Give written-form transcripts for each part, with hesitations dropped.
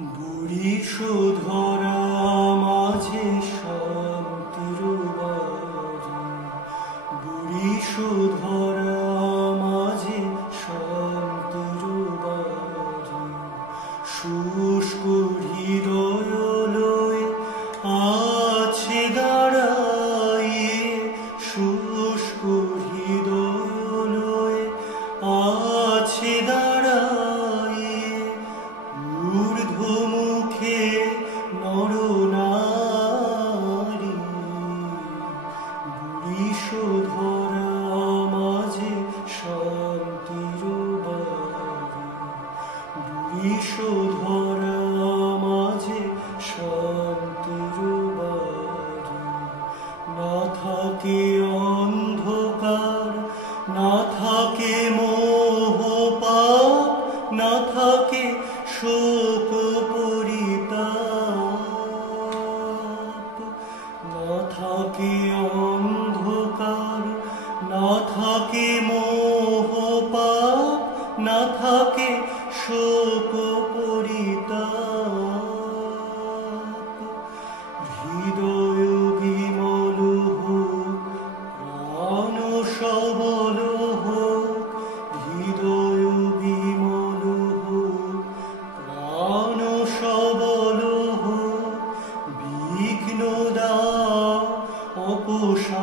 বুড়িসুধরা মাঝে শান্তির বাড়ি, বুড়িসুধরা মাঝে শান্তির বাড়ি। শুষ্ক হৃদয় লয়ে আছে দাঁড়াইয়ে, শুষ্ক হৃদয় লয়ে আছে দাঁড়াইয়ে। ঊর্ধ্বমুখে নরনারী, বুড়িসুধরা মাঝে শান্তির বাড়ি, বুড়িসুধরা মাঝে শান্তির বাড়ি। না থাকে অন্ধকার, না থাকে মোহ পাপ, না থাকে শোক পরিতাপ। না থাকে অন্ধকার, না থাকে মোহ পাপ, না থাকে শোক পরিতাপ। হৃদয় বিমল হোক, প্রাণ সবল হোক, হৃদয় বিমল হোক, প্রাণ সবল হোক। বিঘ্ন দাও অপসারী,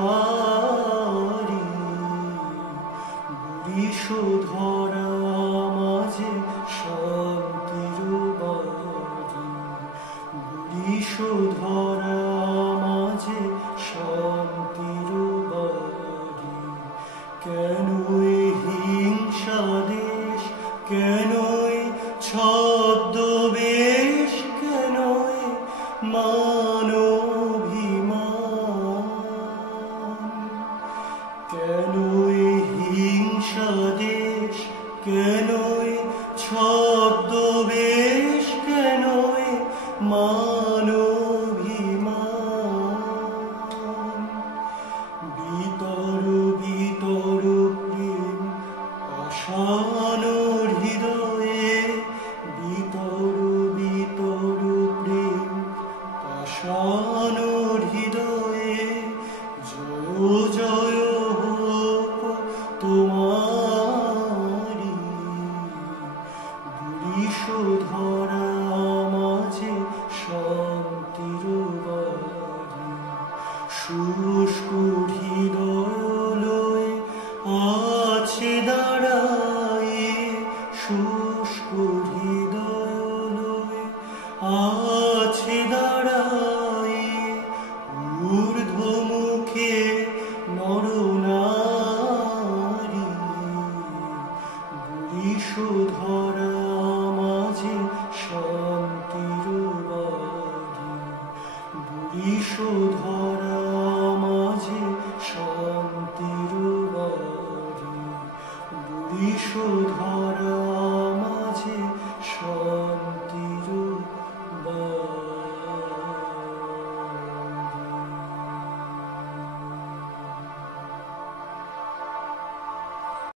বুড়িসুধরা মাঝে শান্তির বাড়ি, বুড়িসুধরা মাঝে শান্তির বাড়ি। কেন এ হিংসা দেশ, কেন এ ছদ্মবেশ, কেন এ মান-অভিমান? কেন এ হিংসা দেশ, কেন এ ছদ্মবেশ, কেন এ মান-অভিমান? বিতর বিতর প্রেম পাষাণ হৃদয়ে, বিতর বিতর প্রেম পাষাণ হৃদয়ে। জয় জয় হোক তোমারি, বুড়িসুধরা মাঝে শান্তির বাড়ি। শুষ্ক হৃদয় লয়ে আছে দাঁড়াইয়ে, শুষ্ক হৃদয় লয়ে আছে দাঁড়াইয়ে। ঊর্ধ্বমুখে নরনারী, বুড়িসুধরা মাঝে শান্তির বাড়ি, বুড়িসুধরা মাঝে শান্তির বাড়ি, বুড়িসুধরা মাঝে শান্তি।